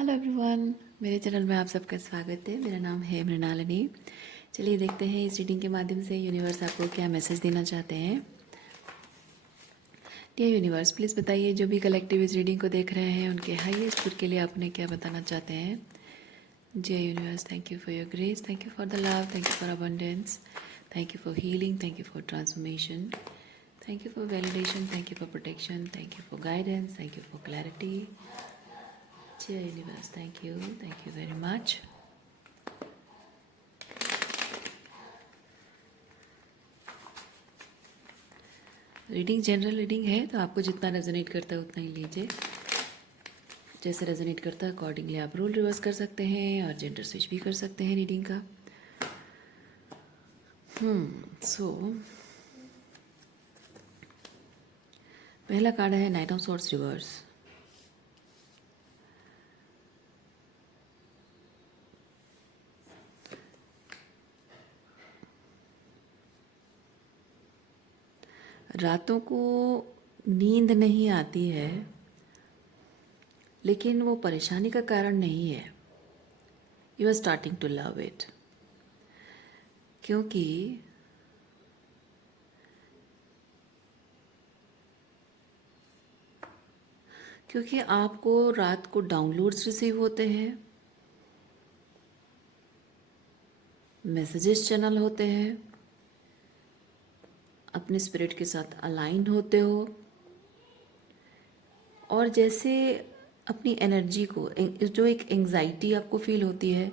Hello everyone, मेरे channel में आप सबका स्वागत है। मेरा नाम है मृणालिनी। चलिए देखते हैं इस रीडिंग के माध्यम से यूनिवर्स आपको क्या मैसेज देना चाहते हैं। डियर यूनिवर्स, प्लीज़ बताइए जो भी कलेक्टिव इस रीडिंग को देख रहे हैं उनके हाईएस्ट गुड के लिए आपने क्या बताना चाहते हैं। Dear universe, thank you for your grace, thank you for the love, thank you for abundance, thank you for healing, thank you for transformation, thank you for validation, thank you for protection, thank you for guidance, thank you for clarity. Dear universe, thank you very much. Reading general reading है तो आपको जितना resonate करता है उतना ही लीजिए। जैसे resonate करता है अकॉर्डिंगली आप रोल रिवर्स कर सकते हैं और जेंडर स्विच भी कर सकते हैं रीडिंग का। सो पहला कार्ड है नाइट ऑफ सॉर्ड्स रिवर्स। रातों को नींद नहीं आती है, लेकिन वो परेशानी का कारण नहीं है। You are starting to love it, क्योंकि आपको रात को डाउनलोड्स रिसीव होते हैं, मैसेजेस चैनल होते हैं, अपने स्पिरिट के साथ अलाइन होते हो और जैसे अपनी एनर्जी को जो एक एंग्जाइटी आपको फील होती है,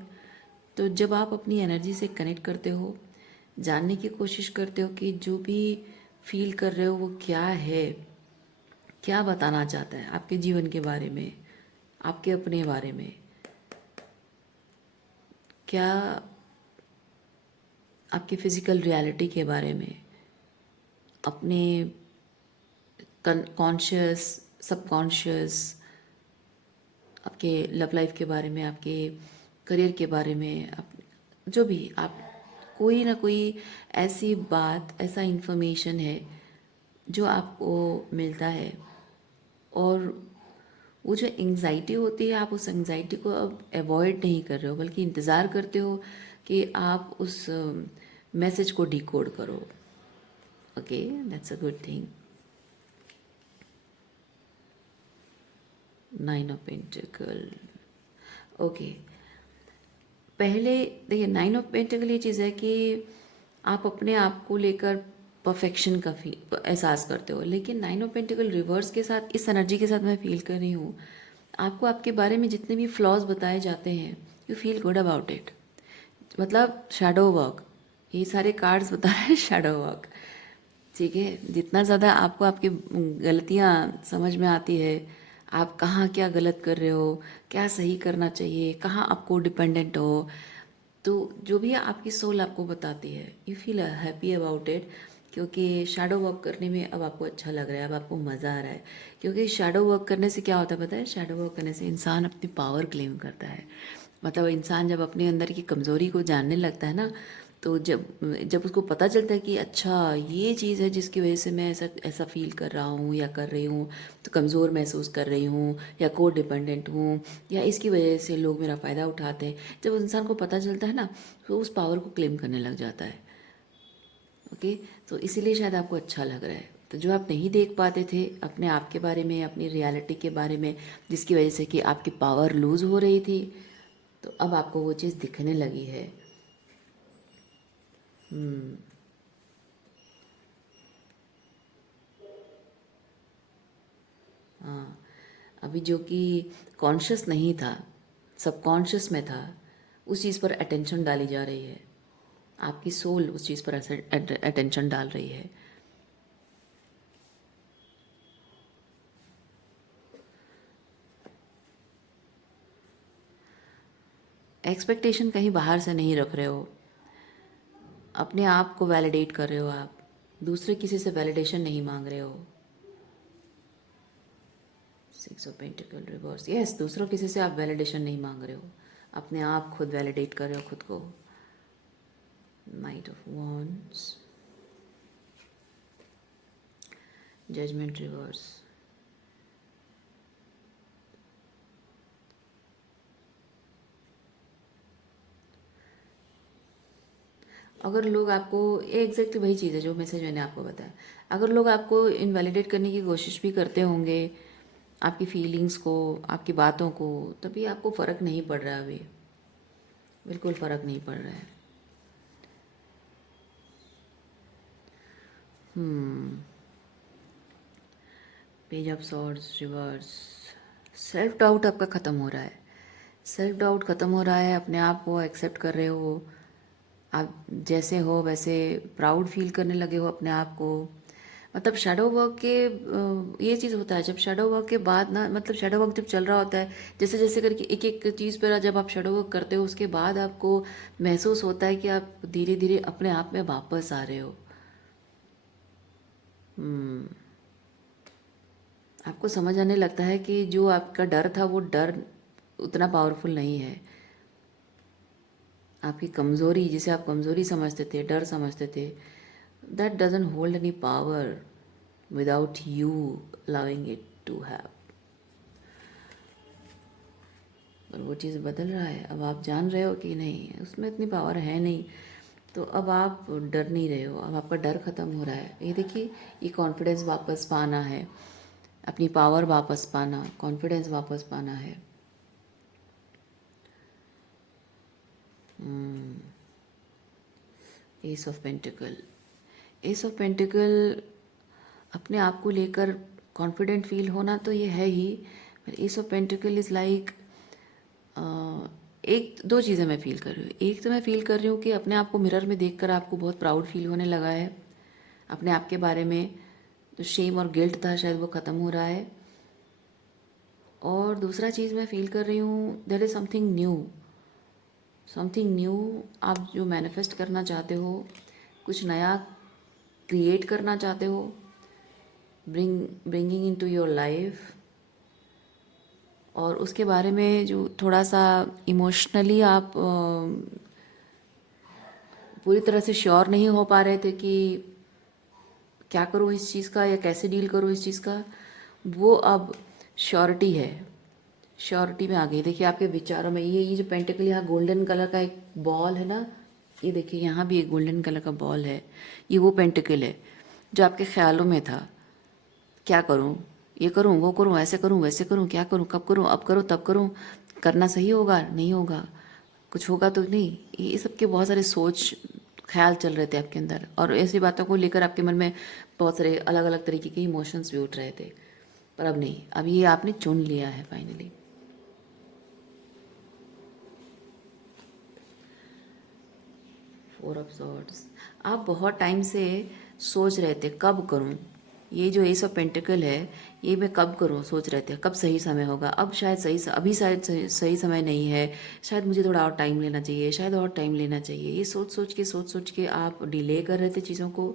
तो जब आप अपनी एनर्जी से कनेक्ट करते हो, जानने की कोशिश करते हो कि जो भी फील कर रहे हो वो क्या है, क्या बताना चाहता है आपके जीवन के बारे में, आपके अपने बारे में, क्या आपकी फिजिकल रियलिटी के बारे में, अपने कॉन्शियस, सबकॉन्शियस, आपके लव लाइफ के बारे में, आपके करियर के बारे में, जो भी आप कोई ना कोई ऐसी बात, ऐसा इन्फॉर्मेशन है जो आपको मिलता है और वो जो एंग्जाइटी होती है, आप उस एंग्जाइटी को अब अवॉइड नहीं कर रहे हो, बल्कि इंतज़ार करते हो कि आप उस मैसेज को डिकोड करो। Okay, that's a good thing. Nine of pentacle. Okay, पहले देखिए, नाइन ऑफ पेंटिकल ये चीज़ है कि आप अपने आप को लेकर परफेक्शन का एहसास करते हो, लेकिन नाइन ऑफ पेंटिकल रिवर्स के साथ, इस एनर्जी के साथ मैं फील कर रही हूँ, आपको आपके बारे में जितने भी फ्लॉज बताए जाते हैं, you feel good about it. मतलब शैडो वर्क, ये सारे कार्ड्स बता रहे हैं शैडो वर्क। ठीक है, जितना ज़्यादा आपको आपकी गलतियाँ समझ में आती है, आप कहाँ क्या गलत कर रहे हो, क्या सही करना चाहिए, कहाँ आपको डिपेंडेंट हो, तो जो भी आपकी सोल आपको बताती है, you feel happy about it. क्योंकि शैडो वर्क करने में अब आपको अच्छा लग रहा है, अब आपको मज़ा आ रहा है। क्योंकि शैडो वर्क करने से क्या होता है पता है? शैडो वर्क करने से इंसान अपनी पावर क्लेम करता है। मतलब इंसान जब अपने अंदर की कमज़ोरी को जानने लगता है ना, तो जब जब उसको पता चलता है कि अच्छा ये चीज़ है जिसकी वजह से मैं ऐसा ऐसा फील कर रहा हूँ या कर रही हूँ, तो कमज़ोर महसूस कर रही हूँ या को डिपेंडेंट हूँ, या इसकी वजह से लोग मेरा फ़ायदा उठाते हैं, जब इंसान को पता चलता है ना, तो उस पावर को क्लेम करने लग जाता है। ओके, तो इसीलिए शायद आपको अच्छा लग रहा है। तो जो आप नहीं देख पाते थे अपने आप के बारे में, अपनी रियलिटी के बारे में, जिसकी वजह से कि आपकी पावर लूज़ हो रही थी, तो अब आपको वो चीज़ दिखने लगी है। हाँ, अभी जो कि कॉन्शियस नहीं था, सबकॉन्शियस में था, उस चीज़ पर अटेंशन डाली जा रही है। आपकी सोल उस चीज़ पर अटेंशन डाल रही है। एक्सपेक्टेशन कहीं बाहर से नहीं रख रहे हो, अपने आप को वैलिडेट कर रहे हो आप, दूसरे किसी से वैलिडेशन नहीं मांग रहे हो। Six of pentacle reverse, yes, दूसरों किसी से आप वैलिडेशन नहीं मांग रहे हो, अपने आप खुद वैलिडेट कर रहे हो खुद को। Knight of wands, judgement reverse, अगर लोग आपको, ये एग्जैक्ट वही चीज़ है जो मैसेज मैंने आपको बताया, अगर लोग आपको इनवैलिडेट करने की कोशिश भी करते होंगे आपकी फीलिंग्स को, आपकी बातों को, तभी आपको फ़र्क नहीं पड़ रहा है अभी, बिल्कुल फ़र्क नहीं पड़ रहा है। Page of swords reverse, self doubt आपका ख़त्म हो रहा है, सेल्फ डाउट ख़त्म हो रहा है, अपने आप को एक्सेप्ट कर रहे हो, आप जैसे हो वैसे प्राउड फील करने लगे हो अपने आप को। मतलब शैडो वर्क के ये चीज़ होता है, जब शैडो वर्क के बाद ना, मतलब शैडो वर्क जब चल रहा होता है, जैसे जैसे करके एक एक चीज़ पर जब आप शैडो वर्क करते हो उसके बाद आपको महसूस होता है कि आप धीरे धीरे अपने आप में वापस आ रहे हो। आपको समझ आने लगता है कि जो आपका डर था वो डर उतना पावरफुल नहीं है। आपकी कमज़ोरी, जिसे आप कमज़ोरी समझते थे, डर समझते थे, that doesn't hold any power without you allowing it to have. पर वो चीज़ बदल रहा है, अब आप जान रहे हो कि नहीं उसमें इतनी पावर है नहीं, तो अब आप डर नहीं रहे हो, अब आपका डर ख़त्म हो रहा है। ये देखिए, ये कॉन्फिडेंस वापस पाना है, अपनी पावर वापस पाना, कॉन्फिडेंस वापस पाना है। S of pentacle, S of pentacle अपने आप को लेकर कॉन्फिडेंट फील होना तो ये है ही, पर S of pentacle is like, एक दो चीज़ें मैं फ़ील कर रही हूँ। एक तो मैं फ़ील कर रही हूँ कि अपने आप को मिरर में देखकर आपको बहुत प्राउड फील होने लगा है अपने आप के बारे में, तो शेम और गिल्ट था शायद वो ख़त्म हो रहा है। और दूसरा चीज़ मैं फ़ील कर रही हूँ, there is something new, something new आप जो मैनिफेस्ट करना चाहते हो, कुछ नया क्रिएट करना चाहते हो, bringing into your life, और उसके बारे में जो थोड़ा सा इमोशनली आप पूरी तरह से श्योर नहीं हो पा रहे थे कि क्या करूँ इस चीज़ का या कैसे डील करूँ इस चीज़ का, वो अब श्योरिटी है, श्योरिटी में आ गई। देखिए आपके विचारों में ये जो पेंटिकल यहाँ गोल्डन कलर का एक बॉल है ना, ये देखिए यहाँ भी एक गोल्डन कलर का बॉल है, ये वो पेंटिकल है जो आपके ख्यालों में था। क्या करूँ, ये करूँ वो करूँ, ऐसे करूँ वैसे करूँ, क्या करूँ कब करूँ, अब करूँ तब करूँ, करना सही होगा नहीं होगा, कुछ होगा तो नहीं, ये सब के बहुत सारे सोच ख्याल चल रहे थे आपके अंदर, और ऐसी बातों को लेकर आपके मन में बहुत सारे अलग अलग तरीके के इमोशंस भी उठ रहे थे। पर अब नहीं, अब ये आपने चुन लिया है फाइनली। फोर ऑफ सॉर्ड्स, आप बहुत टाइम से सोच रहे थे कब करूं, ये जो एस ऑफ पेंटिकल है ये मैं कब करूं, सोच रहे थे कब सही समय होगा, अब शायद अभी शायद सही समय नहीं है, शायद मुझे थोड़ा और टाइम लेना चाहिए, शायद और टाइम लेना चाहिए, ये सोच सोच के आप डिले कर रहे थे चीज़ों को।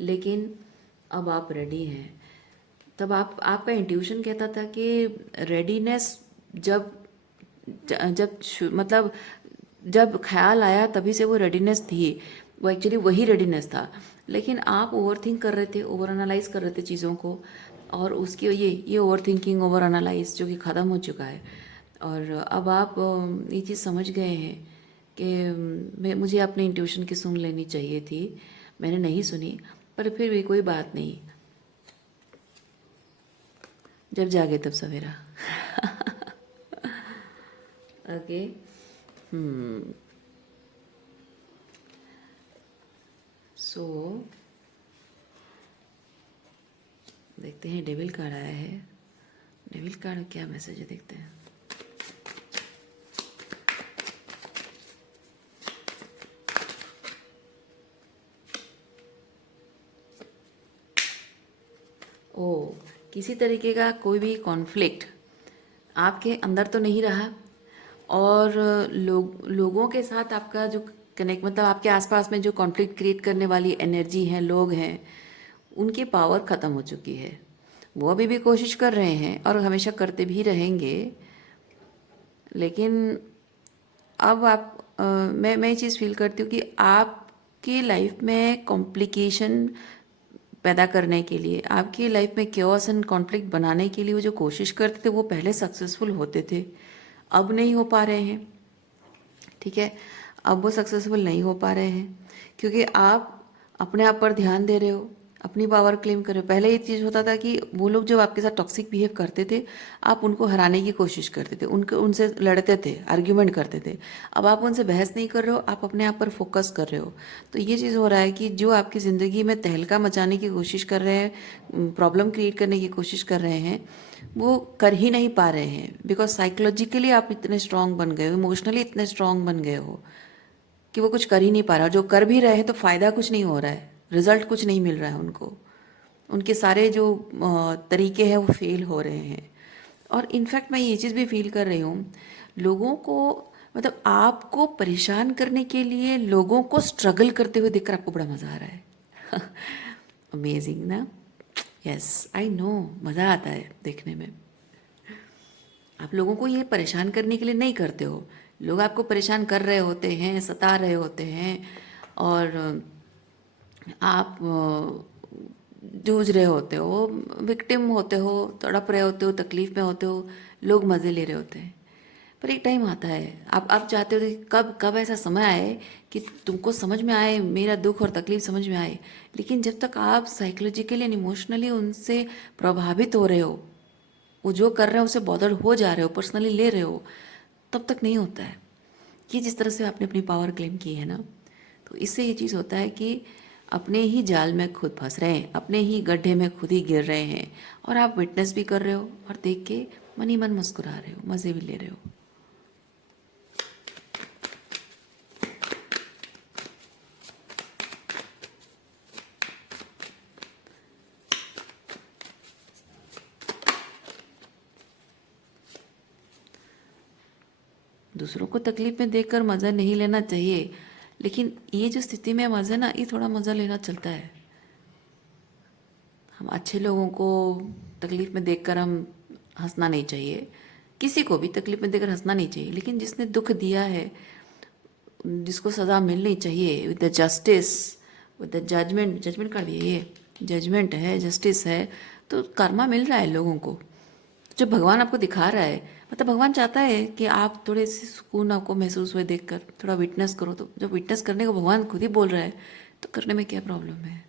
लेकिन अब आप रेडी हैं, तब आपका इंट्यूशन कहता था कि रेडीनेस जब मतलब जब ख्याल आया तभी से वो रेडीनेस थी, वो एक्चुअली वही रेडीनेस था। लेकिन आप ओवर थिंक कर रहे थे, ओवर एनालाइज कर रहे थे चीज़ों को, और उसकी ये ओवर थिंकिंग ओवर एनालाइज जो कि ख़त्म हो चुका है। और अब आप ये चीज़ समझ गए हैं कि मुझे अपने इंट्यूशन की सुन लेनी चाहिए थी, मैंने नहीं सुनी, पर फिर भी कोई बात नहीं, जब जागे तब सवेरा। ओके। सो देखते हैं, डेविल कार्ड आया है, डेविल कार्ड क्या मैसेज है देखते हैं। ओ, किसी तरीके का कोई भी कॉन्फ्लिक्ट आपके अंदर तो नहीं रहा, और लोगों के साथ आपका जो कनेक्ट, मतलब आपके आसपास में जो कॉन्फ्लिक्ट क्रिएट करने वाली एनर्जी हैं, लोग हैं, उनकी पावर ख़त्म हो चुकी है। वो अभी भी कोशिश कर रहे हैं और हमेशा करते भी रहेंगे, लेकिन अब आप मैं ये चीज़ फील करती हूँ कि आपकी लाइफ में कॉम्प्लिकेशन पैदा करने के लिए, आपकी लाइफ में क्योस एंड कॉन्फ्लिक्ट बनाने के लिए वो जो कोशिश करते थे वो पहले सक्सेसफुल होते थे, अब नहीं हो पा रहे हैं। ठीक है, अब वो सक्सेसफुल नहीं हो पा रहे हैं क्योंकि आप अपने आप पर ध्यान दे रहे हो, अपनी पावर क्लेम कर रहे हो। पहले ये चीज़ होता था कि वो लोग जब आपके साथ टॉक्सिक बिहेव करते थे, आप उनको हराने की कोशिश करते थे, उनसे लड़ते थे, आर्ग्यूमेंट करते थे। अब आप उनसे बहस नहीं कर रहे हो, आप अपने आप पर फोकस कर रहे हो। तो ये चीज़ हो रहा है कि जो आपकी ज़िंदगी में तहलका मचाने की कोशिश कर रहे हैं, प्रॉब्लम क्रिएट करने की कोशिश कर रहे हैं, वो कर ही नहीं पा रहे हैं। बिकॉज साइकोलॉजिकली आप इतने स्ट्रांग बन गए हो, इमोशनली इतने स्ट्रांग बन गए हो कि वो कुछ कर ही नहीं पा रहा। जो कर भी रहे हैं तो फ़ायदा कुछ नहीं हो रहा है, रिजल्ट कुछ नहीं मिल रहा है उनको। उनके सारे जो तरीके हैं वो फेल हो रहे हैं। और इनफैक्ट मैं ये चीज़ भी फील कर रही हूँ, लोगों को, मतलब आपको परेशान करने के लिए लोगों को स्ट्रगल करते हुए देखकर आपको बड़ा मज़ा आ रहा है। अमेजिंग ना? यस आई नो, मज़ा आता है देखने में। आप लोगों को ये परेशान करने के लिए नहीं करते हो, लोग आपको परेशान कर रहे होते हैं, सता रहे होते हैं, और आप जूझ रहे होते हो, विक्टिम होते हो, तड़प रहे होते हो, तकलीफ में होते हो, लोग मज़े ले रहे होते हैं। पर एक टाइम आता है, आप चाहते हो कि कब कब ऐसा समय आए कि तुमको समझ में आए, मेरा दुख और तकलीफ समझ में आए। लेकिन जब तक आप साइकोलॉजिकली एंड इमोशनली उनसे प्रभावित हो रहे हो, वो जो कर रहे हो उसे बॉदर हो जा रहे हो, पर्सनली ले रहे हो, तब तक नहीं होता है। ये जिस तरह से आपने अपनी पावर क्लेम की है ना, तो इससे ये चीज़ होता है कि अपने ही जाल में खुद फंस रहे हैं, अपने ही गड्ढे में खुद ही गिर रहे हैं, और आप विटनेस भी कर रहे हो और देख के मन ही मन मुस्कुरा रहे हो, मज़े भी ले रहे हो। दूसरों को तकलीफ में देखकर मज़ा नहीं लेना चाहिए, लेकिन ये जो स्थिति में मज़ा ना, ये थोड़ा मज़ा लेना चलता है। हम अच्छे लोगों को तकलीफ में देखकर हम हंसना नहीं चाहिए, किसी को भी तकलीफ में देखकर हंसना नहीं चाहिए, लेकिन जिसने दुख दिया है, जिसको सज़ा मिलनी चाहिए, with the justice, with the judgement, judgement कर दिए, ये जजमेंट है, जस्टिस है, तो कर्मा मिल रहा है लोगों को। जो भगवान आपको दिखा रहा है, मतलब भगवान चाहता है कि आप थोड़े से सुकून आपको महसूस हुए देखकर, थोड़ा विटनेस करो। तो जब विटनेस करने को भगवान खुद ही बोल रहा है, तो करने में क्या प्रॉब्लम है?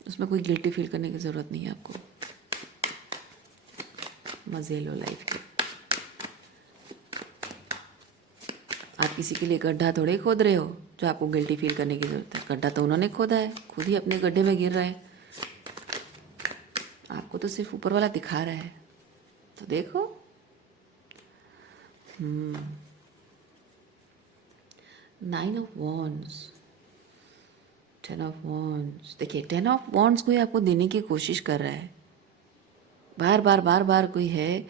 उसमें कोई गिल्टी फील करने की ज़रूरत नहीं है आपको। मज़े लो लाइफ के। आप किसी के लिए गड्ढा थोड़े खोद रहे हो जो आपको गिल्टी फील करने की ज़रूरत है। गड्ढा तो उन्होंने खोदा है, खुद ही अपने गड्ढे में गिर रहा है, आपको तो सिर्फ ऊपर वाला दिखा रहा है। तो देखो, 9 ऑफ वॉन्ड्स, 10 ऑफ वॉन्ड्स। देखिए 10 ऑफ वॉन्ड्स कोई आपको देने की कोशिश कर रहा है, बार बार बार बार कोई है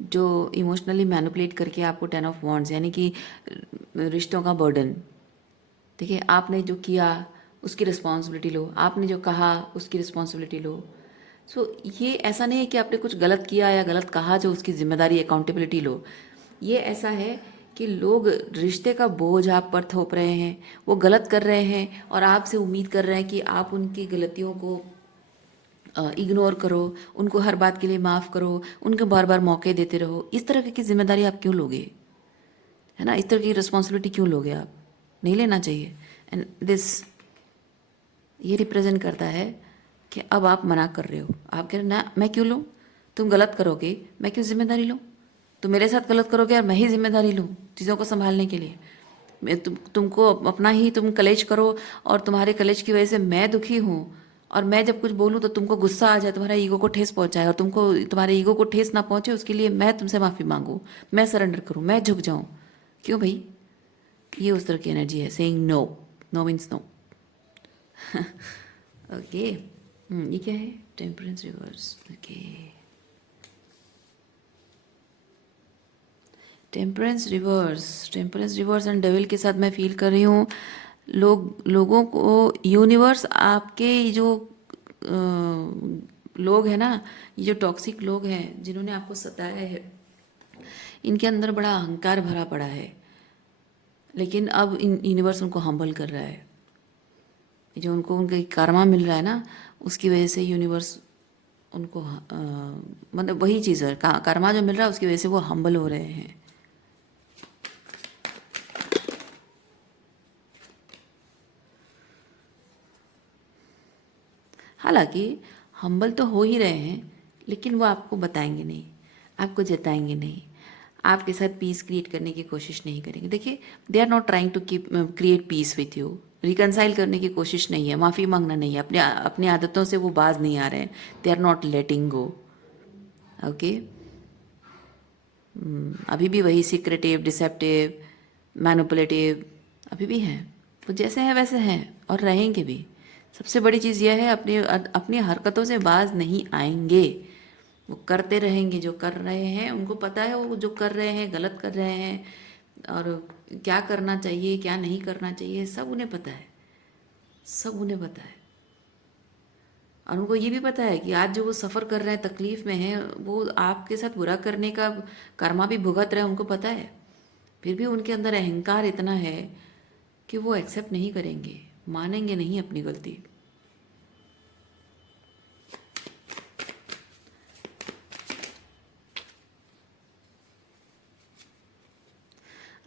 जो इमोशनली मैनिपुलेट करके आपको 10 ऑफ वॉन्ड्स, यानी कि रिश्तों का बर्डन। देखिए आपने जो किया उसकी रिस्पॉन्सिबिलिटी लो, आपने जो कहा उसकी रिस्पॉन्सिबिलिटी लो। सो ये ऐसा नहीं है कि आपने कुछ गलत किया या गलत कहा जो उसकी जिम्मेदारी, अकाउंटेबिलिटी लो। ये ऐसा है कि लोग रिश्ते का बोझ आप पर थोप रहे हैं, वो गलत कर रहे हैं और आपसे उम्मीद कर रहे हैं कि आप उनकी गलतियों को इग्नोर करो, उनको हर बात के लिए माफ़ करो, उनको बार बार मौके देते रहो। इस तरह की जिम्मेदारी आप क्यों लोगे? है ना, इस तरह की रिस्पॉन्सिबिलिटी क्यों लोगे? आप नहीं लेना चाहिए। एंड दिस, ये रिप्रेजेंट करता है कि अब आप मना कर रहे हो। आप कह रहे ना, मैं क्यों लूँ? तुम गलत करोगे, मैं क्यों जिम्मेदारी लूँ? तुम मेरे साथ गलत करोगे और मैं ही जिम्मेदारी लूँ चीज़ों को संभालने के लिए? मैं तुमको अपना ही तुम कलेश करो और तुम्हारे कलेश की वजह से मैं दुखी हूँ, और मैं जब कुछ बोलूँ तो तुमको गुस्सा आ जाए, तुम्हारे ईगो को ठेस पहुँचाए, और तुमको तुम्हारे ईगो को ठेस ना पहुँचे उसके लिए मैं तुमसे माफ़ी मांगूँ, मैं सरेंडर करूँ, मैं झुक जाऊँ। क्यों भाई? ये उस तरह की एनर्जी है, saying no. No means no. Okay, ये क्या है? Temperance reverse. Okay, temperance reverse, temperance reverse and devil के साथ मैं फील कर रही हूँ लोगों को। यूनिवर्स आपके जो लोग हैं ना, ये जो टॉक्सिक लोग हैं जिन्होंने आपको सताया है, इनके अंदर बड़ा अहंकार भरा पड़ा है, लेकिन अब यूनिवर्स उनको हम्बल कर रहा है। जो उनको उनके कर्मा मिल रहा है ना, उसकी वजह से यूनिवर्स उनको मतलब वही चीज़ है, कर्मा जो मिल रहा है उसकी वजह से वो हम्बल हो रहे हैं। हालांकि हम्बल तो हो ही रहे हैं, लेकिन वो आपको बताएंगे नहीं, आपको जताएंगे नहीं, आपके साथ पीस क्रिएट करने की कोशिश नहीं करेंगे। देखिए, they are not trying to keep create peace with you, reconcile करने की कोशिश नहीं है, माफ़ी मांगना नहीं है, अपने अपनी आदतों से वो बाज नहीं आ रहे हैं, they are not letting go. Okay, अभी भी वही सीक्रेटिव, डिसेप्टिव, मैनिपुलेटिव अभी भी हैं, वो जैसे हैं वैसे हैं और रहेंगे भी। सबसे बड़ी चीज़ यह है, अपनी अपनी हरकतों से बाज नहीं आएंगे, वो करते रहेंगे जो कर रहे हैं। उनको पता है वो जो कर रहे हैं गलत कर रहे हैं, और क्या करना चाहिए क्या नहीं करना चाहिए सब उन्हें पता है, सब उन्हें पता है। और उनको ये भी पता है कि आज जो वो सफ़र कर रहे हैं, तकलीफ़ में हैं, वो आपके साथ बुरा करने का कर्मा भी भुगत रहे हैं, उनको पता है। फिर भी उनके अंदर अहंकार इतना है कि वो एक्सेप्ट नहीं करेंगे, मानेंगे नहीं अपनी गलती।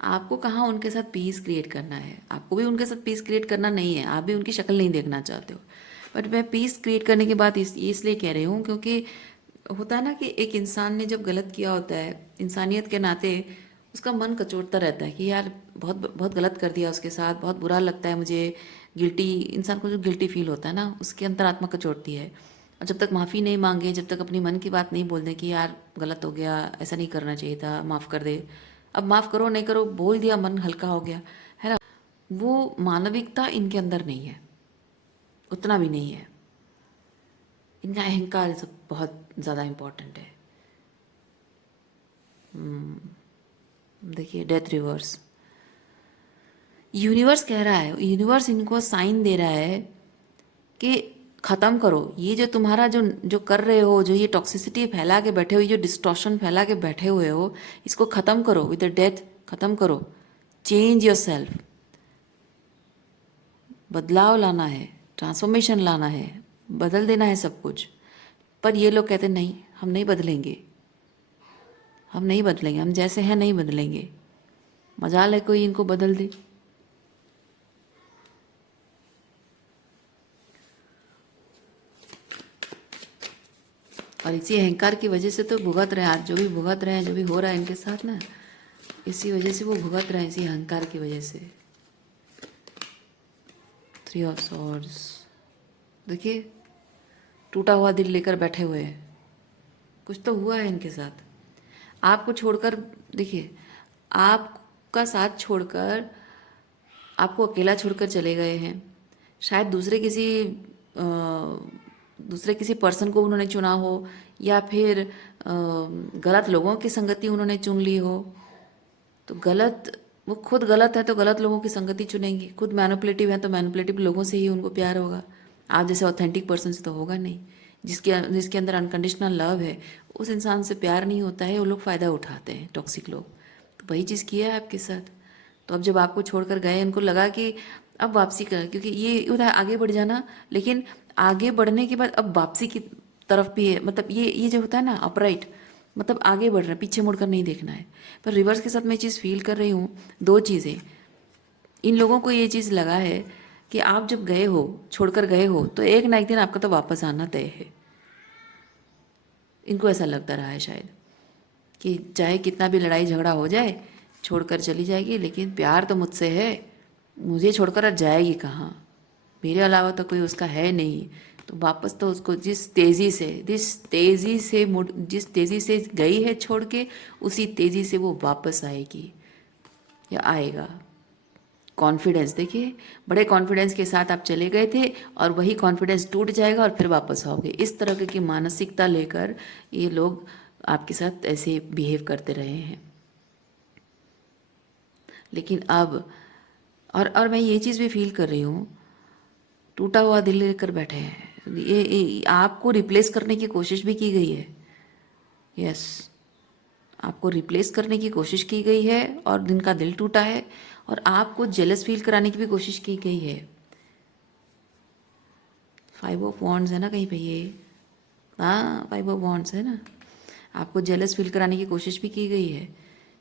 आपको कहाँ उनके साथ पीस क्रिएट करना है, आपको भी उनके साथ पीस क्रिएट करना नहीं है, आप भी उनकी शक्ल नहीं देखना चाहते हो। बट मैं पीस क्रिएट करने की बात इसलिए कह रही हूँ क्योंकि होता है ना कि एक इंसान ने जब गलत किया होता है, इंसानियत के नाते उसका मन कचोटता रहता है कि यार बहुत बहुत गलत कर दिया उसके साथ, बहुत बुरा लगता है मुझे, गिल्टी, इंसान को जो गिल्टी फील होता है ना, उसकी अंतरात्मा कचोटती है। और जब तक माफ़ी नहीं मांगे, जब तक अपनी मन की बात नहीं बोल दें कि यार गलत हो गया, ऐसा नहीं करना चाहिए था, माफ़ कर दे, अब माफ़ करो नहीं करो बोल दिया, मन हल्का हो गया, है ना, वो मानविकता इनके अंदर नहीं है, उतना भी नहीं है। इनका अहंकार सब बहुत ज़्यादा इम्पोर्टेंट है। देखिए, डेथ रिवर्स, यूनिवर्स कह रहा है, यूनिवर्स इनको साइन दे रहा है कि ख़त्म करो ये जो तुम्हारा जो जो कर रहे हो, जो ये टॉक्सिसिटी फैला के बैठे हो, ये जो डिस्टॉर्शन फैला के बैठे हुए हो, इसको ख़त्म करो विद द डेथ, ख़त्म करो, चेंज योर सेल्फ, बदलाव लाना है, ट्रांसफॉर्मेशन लाना है, बदल देना है सब कुछ। पर ये लोग कहते नहीं, हम नहीं बदलेंगे, हम नहीं बदलेंगे, हम जैसे हैं नहीं बदलेंगे, मजाल है कोई इनको बदल दे। और इसी अहंकार की वजह से तो भुगत रहे हैं आज, जो भी भुगत रहे हैं, जो भी हो रहा है इनके साथ ना, इसी वजह से वो भुगत रहे हैं, इसी अहंकार की वजह से। 3 ऑफ सॉर्ड्स, देखिए टूटा हुआ दिल लेकर बैठे हुए हैं, कुछ तो हुआ है इनके साथ। आपको छोड़कर, देखिए आपका साथ छोड़कर, आपको अकेला छोड़कर चले गए हैं। शायद दूसरे किसी पर्सन को उन्होंने चुना हो, या फिर गलत लोगों की संगति उन्होंने चुन ली हो। तो गलत, वो खुद गलत है तो गलत लोगों की संगति चुनेंगे, खुद मैनिपुलेटिव है तो मैनिपुलेटिव लोगों से ही उनको प्यार होगा। आप जैसे ऑथेंटिक पर्सन से तो होगा नहीं। जिसके अंदर अनकंडीशनल लव है, उस इंसान से प्यार नहीं होता है, वो लोग फ़ायदा उठाते हैं, टॉक्सिक लोग। तो वही चीज़ किया है आपके साथ। तो अब जब आपको छोड़कर गए, उनको लगा कि अब वापसी कर, क्योंकि ये उधर आगे बढ़ जाना, लेकिन आगे बढ़ने के बाद अब वापसी की तरफ भी है, मतलब ये जो होता है ना अपराइट, मतलब आगे बढ़ रहे हैं, पीछे मुड़कर नहीं देखना है। पर रिवर्स के साथ मैं चीज़ फील कर रही हूँ, दो चीज़ें। इन लोगों को ये चीज़ लगा है कि आप जब गए हो, छोड़कर गए हो, तो एक ना एक दिन आपका तो वापस आना तय है। इनको ऐसा लगता रहा है शायद कि चाहे कितना भी लड़ाई झगड़ा हो जाए, छोड़कर चली जाएगी, लेकिन प्यार तो मुझसे है, मुझे छोड़कर अब जाएगी कहाँ, मेरे अलावा तो कोई उसका है नहीं। तो वापस तो उसको जिस तेज़ी से गई है छोड़ के, उसी तेज़ी से वो वापस आएगी या आएगा। कॉन्फिडेंस देखिए, बड़े कॉन्फिडेंस के साथ आप चले गए थे और वही कॉन्फिडेंस टूट जाएगा और फिर वापस आओगे। इस तरह की मानसिकता लेकर ये लोग आपके साथ ऐसे बिहेव करते रहे हैं। लेकिन अब, और मैं ये चीज़ भी फील कर रही हूँ, टूटा हुआ दिल लेकर बैठे हैं, ये आपको रिप्लेस करने की कोशिश भी की गई है। यस, आपको रिप्लेस करने की कोशिश की गई है और जिनका दिल टूटा है, और आपको जेलस फील कराने की भी कोशिश की गई है। 5 ऑफ वॉन्ड्स है ना कहीं पे ये, हाँ 5 ऑफ वॉन्ड्स है ना, आपको जेलस फील कराने की कोशिश भी की गई है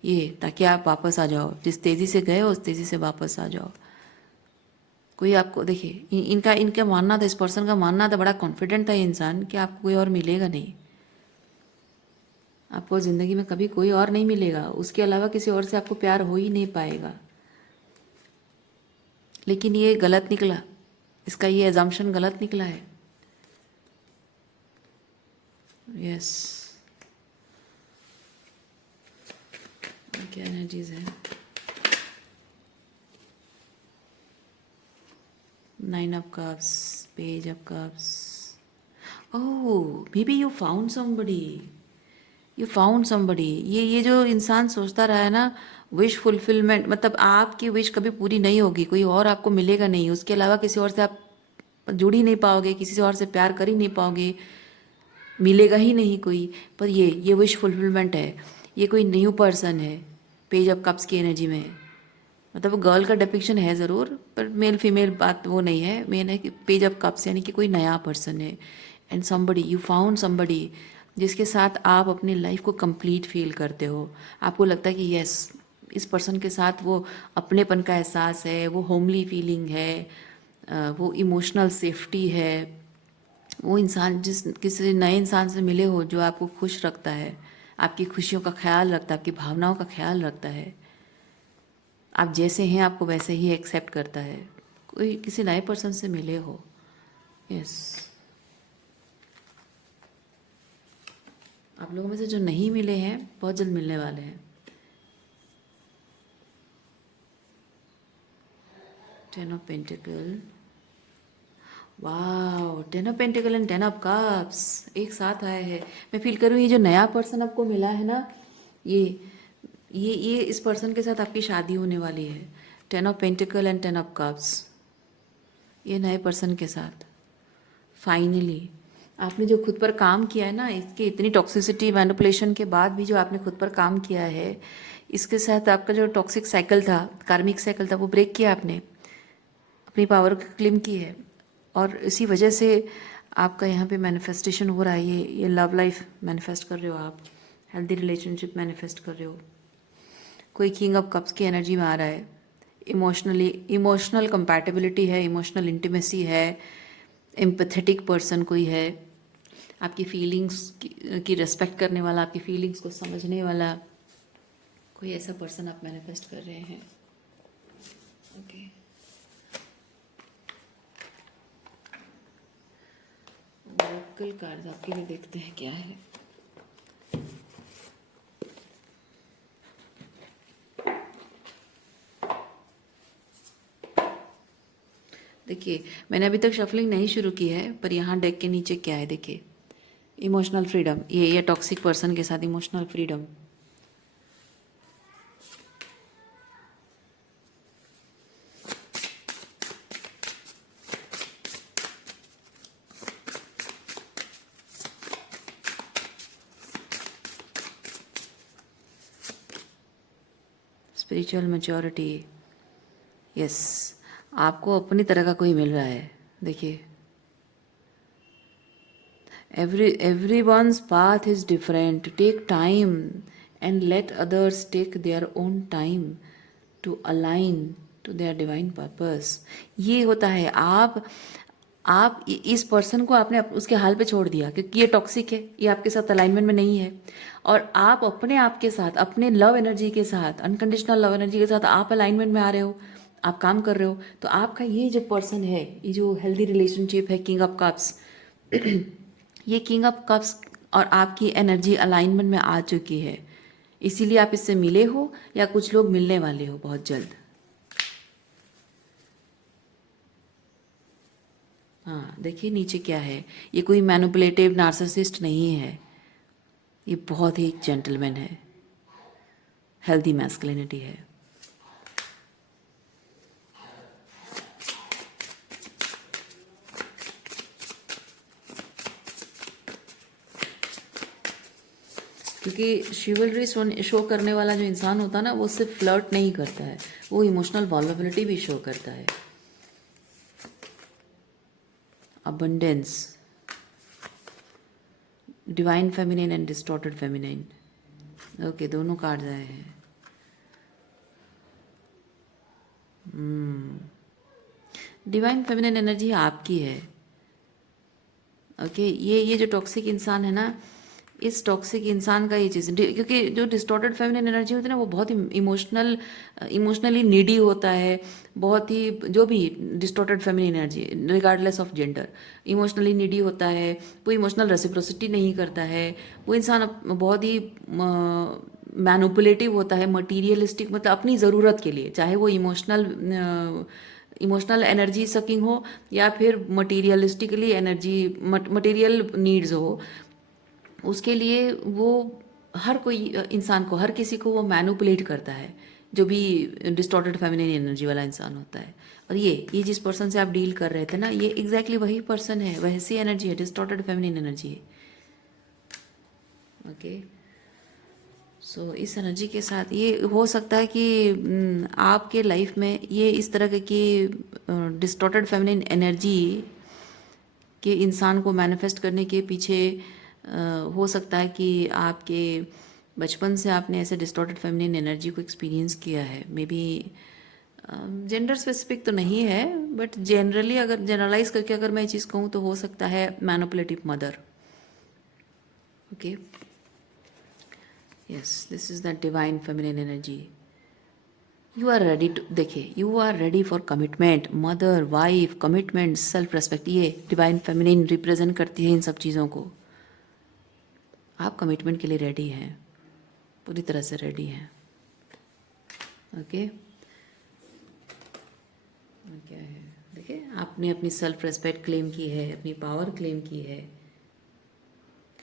ये, ताकि आप वापस आ जाओ, जिस तेज़ी से गए हो उस तेज़ी से वापस आ जाओ। कोई आपको देखिए इनका इनका मानना था, इस पर्सन का मानना था, बड़ा कॉन्फिडेंट था ये इंसान कि आपको कोई और मिलेगा नहीं, आपको ज़िंदगी में कभी कोई और नहीं मिलेगा, उसके अलावा किसी और से आपको प्यार हो ही नहीं पाएगा। लेकिन ये गलत निकला, इसका ये एजम्पशन गलत निकला है। यस, क्या एनर्जीज है? 9 of cups, page of cups. Oh, maybe you found somebody. You found somebody. ये जो इंसान सोचता रहा है ना, विश फुलफिलमेंट, मतलब आपकी विश कभी पूरी नहीं होगी, कोई और आपको मिलेगा नहीं, उसके अलावा किसी और से आप जुड़ ही नहीं पाओगे, किसी से और से प्यार कर ही नहीं पाओगे, मिलेगा ही नहीं कोई। पर ये विश फुलफिलमेंट है, ये कोई न्यू पर्सन है, पेज ऑफ कप्स की एनर्जी में है। मतलब गर्ल का डिपिक्शन है ज़रूर, पर मेल फीमेल बात वो नहीं है, मेन है कि पेज ऑफ कप्स यानी कि कोई नया पर्सन है। And somebody, you found somebody जिसके साथ आप अपनी लाइफ को कंप्लीट फील करते हो। आपको लगता है कि यस, इस पर्सन के साथ वो अपनेपन का एहसास है, वो होमली फीलिंग है, वो इमोशनल सेफ्टी है। वो इंसान जिस किसी नए इंसान से मिले हो जो आपको खुश रखता है, आपकी खुशियों का ख्याल रखता है, आपकी भावनाओं का ख्याल रखता है, आप जैसे हैं आपको वैसे ही एक्सेप्ट करता है। कोई किसी नए पर्सन से मिले हो। यस, आप लोगों में से जो नहीं मिले हैं बहुत जल्द मिलने वाले हैं। 10 ऑफ पेंटिकल, वाह, 10 of pentacle and 10 of cups एक साथ आए हैं। मैं फील करूँ ये जो नया पर्सन आपको मिला है ना, ये ये इस पर्सन के साथ आपकी शादी होने वाली है। 10 of pentacle and 10 of cups, ये नए पर्सन के साथ फाइनली आपने जो खुद पर काम किया है ना, इसके इतनी टॉक्सिसिटी मैनिपुलेशन के बाद भी जो आपने खुद पर काम किया है, इसके साथ आपका जो टॉक्सिक साइकिल था, कार्मिक साइकिल था, वो ब्रेक किया आपने, अपनी पावर को क्लेम की है। और इसी वजह से आपका यहाँ पे मैनिफेस्टेशन हो रहा है। ये लव लाइफ मैनिफेस्ट कर रहे हो आप, हेल्दी रिलेशनशिप मैनिफेस्ट कर रहे हो। कोई किंग ऑफ कप्स की एनर्जी में आ रहा है, इमोशनल कंपैटिबिलिटी है, इमोशनल इंटीमेसी है, एम्पैथेटिक पर्सन कोई है, आपकी फीलिंग्स की रिस्पेक्ट करने वाला, आपकी फीलिंग्स को समझने वाला कोई ऐसा पर्सन आप मैनिफेस्ट कर रहे हैं। ओके, वोकल कार्ड आपके लिए देखते हैं क्या है। देखिए, मैंने अभी तक शफलिंग नहीं शुरू की है, पर यहाँ डेक के नीचे क्या है देखिए, इमोशनल फ्रीडम, ये टॉक्सिक पर्सन के साथ emotional freedom. Spiritual maturity, yes, आपको अपनी तरह का कोई मिल रहा है। देखिए, everyone's path is different. Take time and let others take their own time to align to their divine purpose. ये होता है, आप इस पर्सन को आपने उसके हाल पे छोड़ दिया क्योंकि ये टॉक्सिक है, ये आपके साथ अलाइनमेंट में नहीं है, और आप अपने आप के साथ, अपने लव एनर्जी के साथ, अनकंडीशनल लव एनर्जी के साथ आप अलाइनमेंट में आ रहे हो, आप काम कर रहे हो। तो आपका ये जो पर्सन है, ये जो हेल्दी रिलेशनशिप है, किंग ऑफ कप्स, ये किंग ऑफ कप्स और आपकी एनर्जी अलाइनमेंट में आ चुकी है, इसीलिए आप इससे मिले हो या कुछ लोग मिलने वाले हो बहुत जल्द। हाँ, देखिए नीचे क्या है, ये कोई मैनिपुलेटिव नार्सिसिस्ट नहीं है, ये बहुत ही जेंटलमैन है, हेल्दी मैस्कुलिनिटी है। क्योंकि शिवलरी शो करने वाला जो इंसान होता है ना, वो सिर्फ फ्लर्ट नहीं करता है, वो इमोशनल वल्नरेबिलिटी भी शो करता है। Abundance, divine feminine and distorted feminine. Okay, दोनों कार्ड आए हैं। डिवाइन फेमिनिन एनर्जी आपकी है। ओके, ये जो टॉक्सिक इंसान है ना, इस टॉक्सिक इंसान का ये चीज़, क्योंकि जो डिस्टॉर्टेड फेमिनिन एनर्जी होती है ना, वो बहुत ही इमोशनली नीडी होता है। बहुत ही, जो भी distorted feminine energy regardless of gender, emotionally needy होता है। वो इमोशनल रेसिप्रोसिटी नहीं करता है। वो इंसान बहुत ही मैनुपुलेटिव होता है, मटीरियलिस्टिक, मतलब अपनी ज़रूरत के लिए, चाहे वो इमोशनल एनर्जी सकिंग हो या फिर मटीरियलिस्टिकली एनर्जी, मटीरियल नीड्स हो, उसके लिए वो हर कोई इंसान को, हर किसी को वो मैनुपुलेट करता है, जो भी डिस्टॉर्टेड फेमिनिन एनर्जी वाला इंसान होता है। और ये जिस पर्सन से आप डील कर रहे थे ना, ये एग्जैक्टली वही पर्सन है, वैसी एनर्जी है, डिस्टॉर्टेड फेमिनिन एनर्जी है। ओके, सो इस एनर्जी के साथ ये हो सकता है कि आपके लाइफ में ये इस तरह की डिस्टॉर्टेड फेमिनिन एनर्जी के इंसान को मैनिफेस्ट करने के पीछे हो सकता है कि आपके बचपन से आपने ऐसे डिस्टॉर्टेड फेमिनिन एनर्जी को एक्सपीरियंस किया है। मे बी जेंडर स्पेसिफिक तो नहीं है, बट जनरली अगर जनरलाइज करके अगर मैं ये चीज़ कहूँ तो हो सकता है manipulative mother. Okay, yes, this is the divine feminine energy. You are ready to, देखिए, you are ready for commitment, mother, wife, commitment, self respect, ये डिवाइन फेमिनिन रिप्रेजेंट करती है इन सब चीज़ों को। आप कमिटमेंट के लिए रेडी हैं, पूरी तरह से रेडी हैं। ओके, क्या है, देखिए, आपने अपनी सेल्फ रेस्पेक्ट क्लेम की है, अपनी पावर क्लेम की है।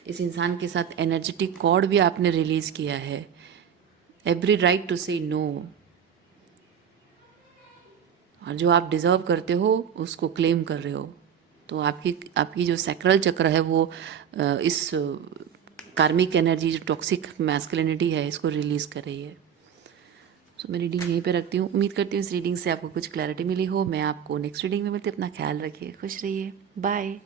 इस इंसान के साथ एनर्जेटिक कॉर्ड भी आपने रिलीज किया है। एवरी राइट टू से नो, और जो आप डिज़र्व करते हो उसको क्लेम कर रहे हो। तो आपकी जो सैक्रल चक्र है वो इस कार्मिक एनर्जी, जो टॉक्सिक मैस्कुलिनिटी है, इसको रिलीज़ कर रही है। सो मैं रीडिंग यहीं पे रखती हूँ। उम्मीद करती हूँ इस रीडिंग से आपको कुछ क्लैरिटी मिली हो। मैं आपको नेक्स्ट रीडिंग में मिलती हूँ। अपना ख्याल रखिए, खुश रहिए, बाय।